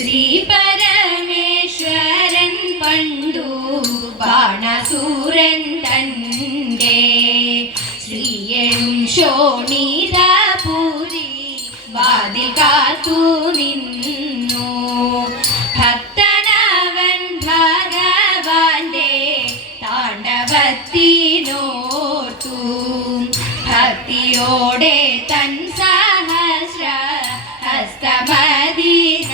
ശ്രീ പരമേശ്വരൻ പണ്ടു ബാണസൂരൻ തൻ്റെ ശ്രീയഴും ശോണിതപുരി വാതിൽ കാത്തു നിന്നു. ഭക്തനവൻ ഭഗവാന്റെ താണ്ഡവത്തിനോർത്തു. ഭക്തിയോടെ തൻ സഹസ്ര ഹസ്തമതിനാലെ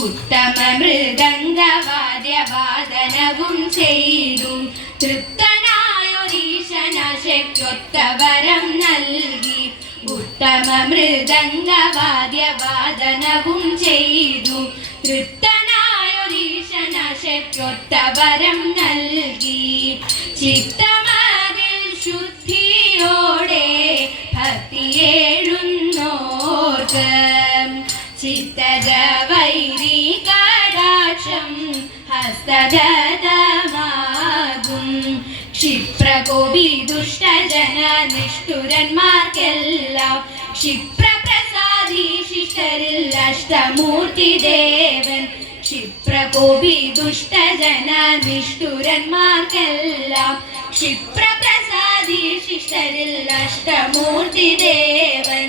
ഉത്തമ മൃദംഗവാദ്യവാദനവും ചെയ്തു. തൃപ്തനായൊരീശന ശക്തിയൊത്തവരം നൽകി. ഉത്തമ മൃദംഗവാദ്യവാദനവും ചെയ്തു. തൃപ്തനായൊരീശന ശക്തിയൊത്തവരം നൽകി. ചിത്തമതിൽ ശുദ്ധിയോടെ ഭക്തിയേഴുന്നോർക്ക് ചിത്തജ വൈരി കടാക്ഷം ഹസ്തഗതമാകും. ക്ഷിപ്രകോപി ദുഷ്ടജന നിഷ്ഠുരന്മാർക്കെല്ലാം ക്ഷിപ്രപ്രസാദി ശിഷ്ടരിൽ അഷ്ടമൂർത്തി ദേവൻ. ക്ഷിപ്രകോപി ദുഷ്ടജന നിഷ്ഠുരന്മാർക്കെല്ലാം ക്ഷിപ്രപ്രസാദി ശിഷ്ടരിൽ അഷ്ടമൂർത്തി ദേവൻ.